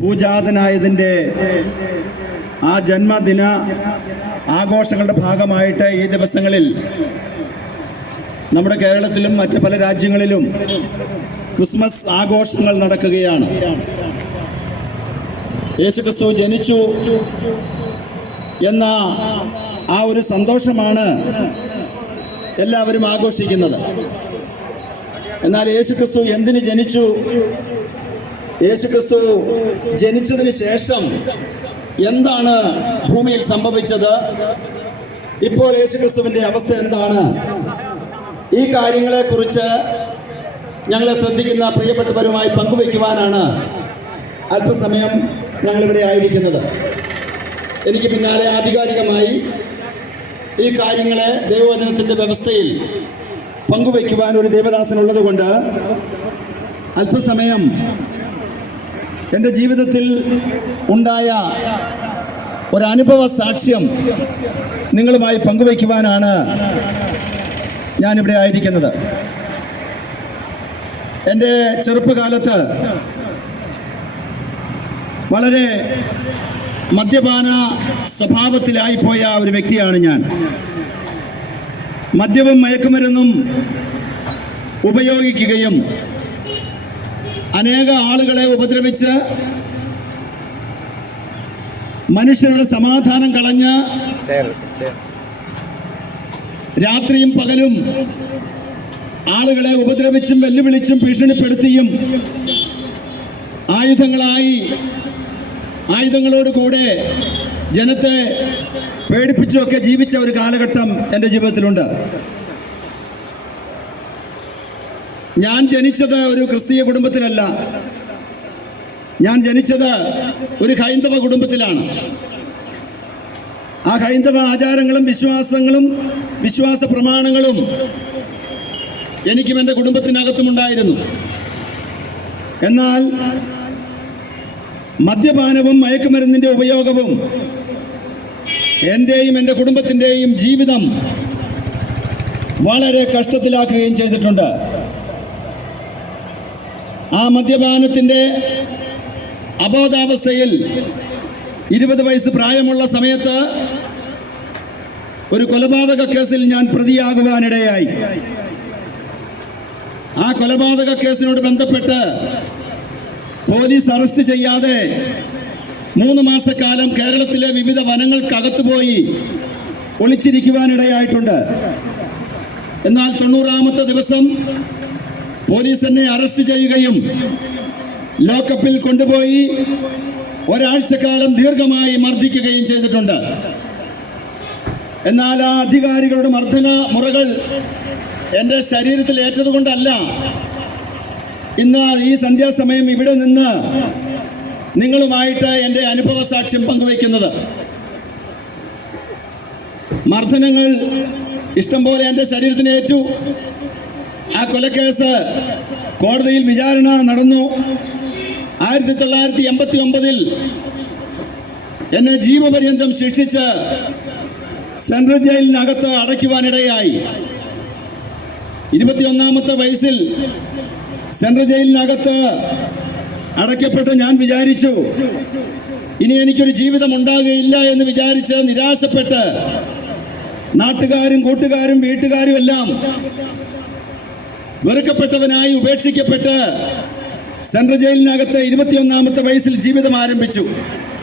ഭൂജാതനായതിന്റെ ആ ജന്മദിന ആഘോഷങ്ങളുടെ ഭാഗമായിട്ട് ഈ ദിവസങ്ങളിൽ നമ്മുടെ കേരളത്തിലും മറ്റ് പല രാജ്യങ്ങളിലും ക്രിസ്മസ് ആഘോഷങ്ങൾ നടക്കുകയാണ്. യേശുക്രിസ്തു ജനിച്ചു എന്ന ആ ഒരു സന്തോഷമാണ് എല്ലാവരും ആഘോഷിക്കുന്നത്. എന്നാൽ യേശുക്രിസ്തു എന്തിന് ജനിച്ചു? യേശുക്രിസ്തു ജനിച്ചതിന് ശേഷം എന്താണ് ഭൂമിയിൽ സംഭവിച്ചത്? ഇപ്പോൾ യേശുക്രിസ്തുവിന്റെ അവസ്ഥ എന്താണ്? ഈ കാര്യങ്ങളെ കുറിച്ച് ഞങ്ങളെ ശ്രദ്ധിക്കുന്ന പ്രിയപ്പെട്ടവരുമായി പങ്കുവയ്ക്കുവാനാണ് അല്പസമയം ഞങ്ങളിവിടെ ആയിരിക്കുന്നത്. എനിക്ക് പിന്നാലെ ആധികാരികമായി ഈ കാര്യങ്ങളെ ദൈവവചനത്തിന്റെ വ്യവസ്ഥയിൽ പങ്കുവയ്ക്കുവാൻ ഒരു ദേവദാസനുള്ളത് കൊണ്ട് അല്പസമയം എന്റെ ജീവിതത്തിൽ ഉണ്ടായ ഒരനുഭവ സാക്ഷ്യം നിങ്ങളുമായി പങ്കുവയ്ക്കുവാനാണ് ഞാനിവിടെ ആയിരിക്കുന്നത്. എന്റെ ചെറുപ്പകാലത്ത് വളരെ മദ്യപാന സ്വഭാവത്തിലായിപ്പോയ ഒരു വ്യക്തിയാണ് ഞാൻ. മദ്യവും മയക്കുമരുന്നും ഉപയോഗിക്കുകയും അനേക ആളുകളെ ഉപദ്രവിച്ച് മനുഷ്യരുടെ സമാധാനം കളഞ്ഞ് രാത്രിയും പകലും ആളുകളെ ഉപദ്രവിച്ചും വെല്ലുവിളിച്ചും ഭീഷണിപ്പെടുത്തിയും ആയുധങ്ങളായി ആയുധങ്ങളോട് കൂടെ ജനത്തെ പേടിപ്പിച്ചുമൊക്കെ ജീവിച്ച ഒരു കാലഘട്ടം എന്റെ ജീവിതത്തിലുണ്ട്. ഞാൻ ജനിച്ചത് ഒരു ക്രിസ്തീയ കുടുംബത്തിലല്ല. ഞാൻ ജനിച്ചത് ഒരു ഹൈന്ദവ കുടുംബത്തിലാണ്. ആ ഹൈന്ദവ ആചാരങ്ങളും വിശ്വാസങ്ങളും വിശ്വാസ പ്രമാണങ്ങളും എനിക്കും എന്റെ കുടുംബത്തിനകത്തുമുണ്ടായിരുന്നു. എന്നാൽ മദ്യപാനവും മയക്കുമരുന്നിന്റെ ഉപയോഗവും എന്റെയും എന്റെ കുടുംബത്തിന്റെയും ജീവിതം വളരെ കഷ്ടത്തിലാക്കുകയും ചെയ്തിട്ടുണ്ട്. ആ മദ്യപാനത്തിന്റെ അബോധാവസ്ഥയിൽ ഇരുപത് വയസ്സ് പ്രായമുള്ള സമയത്ത് ഒരു കൊലപാതക കേസിൽ ഞാൻ പ്രതിയാകുവാനിടയായി. ആ കൊലപാതക കേസിനോട് ബന്ധപ്പെട്ട് പോലീസ് അറസ്റ്റ് ചെയ്യാതെ മൂന്ന് മാസക്കാലം കേരളത്തിലെ വിവിധ വനങ്ങൾക്കകത്തു പോയി ഒളിച്ചിരിക്കുവാനിടയായിട്ടുണ്ട്. എന്നാൽ തൊണ്ണൂറാമത്തെ ദിവസം പോലീസ് എന്നെ അറസ്റ്റ് ചെയ്യുകയും ലോക്കപ്പിൽ കൊണ്ടുപോയി ഒരാഴ്ചക്കാലം ദീർഘമായി മർദ്ദിക്കുകയും ചെയ്തിട്ടുണ്ട്. എന്നാൽ ആ അധികാരികളുടെ മർദ്ദന മുറകൾ എന്റെ ശരീരത്തിൽ ഏറ്റതുകൊണ്ടല്ല. ഇന്ന് ഈ സന്ധ്യാസമയം ഇവിടെ നിന്ന് നിങ്ങളുമായിട്ട് എന്റെ അനുഭവ സാക്ഷ്യം പങ്കുവയ്ക്കുന്നത്. മർദ്ദനങ്ങൾ ഇഷ്ടംപോലെ എന്റെ ശരീരത്തിന് ഏറ്റു. ആ കൊലക്കേസ് കോടതിയിൽ വിചാരണ നടന്നു. ആയിരത്തി തൊള്ളായിരത്തി എൺപത്തി ഒമ്പതിൽ എന്നെ ജീവപര്യന്തം ശിക്ഷിച്ച് സെൻട്രൽ ജയിലിനകത്ത് അടയ്ക്കുവാനിടയായി. ഇരുപത്തിയൊന്നാമത്തെ വയസ്സിൽ സെൻട്രൽ ജയിലിനകത്ത് അടയ്ക്കപ്പെട്ട് ഞാൻ വിചാരിച്ചു ഇനി എനിക്കൊരു ജീവിതം ഉണ്ടാകുകയില്ല എന്ന് വിചാരിച്ച് നിരാശപ്പെട്ട് നാട്ടുകാരും കൂട്ടുകാരും വീട്ടുകാരും എല്ലാം വെറുക്കപ്പെട്ടവനായി ഉപേക്ഷിക്കപ്പെട്ട് സെൻട്രൽ ജയിലിനകത്ത് ഇരുപത്തിയൊന്നാമത്തെ വയസ്സിൽ ജീവിതം ആരംഭിച്ചു.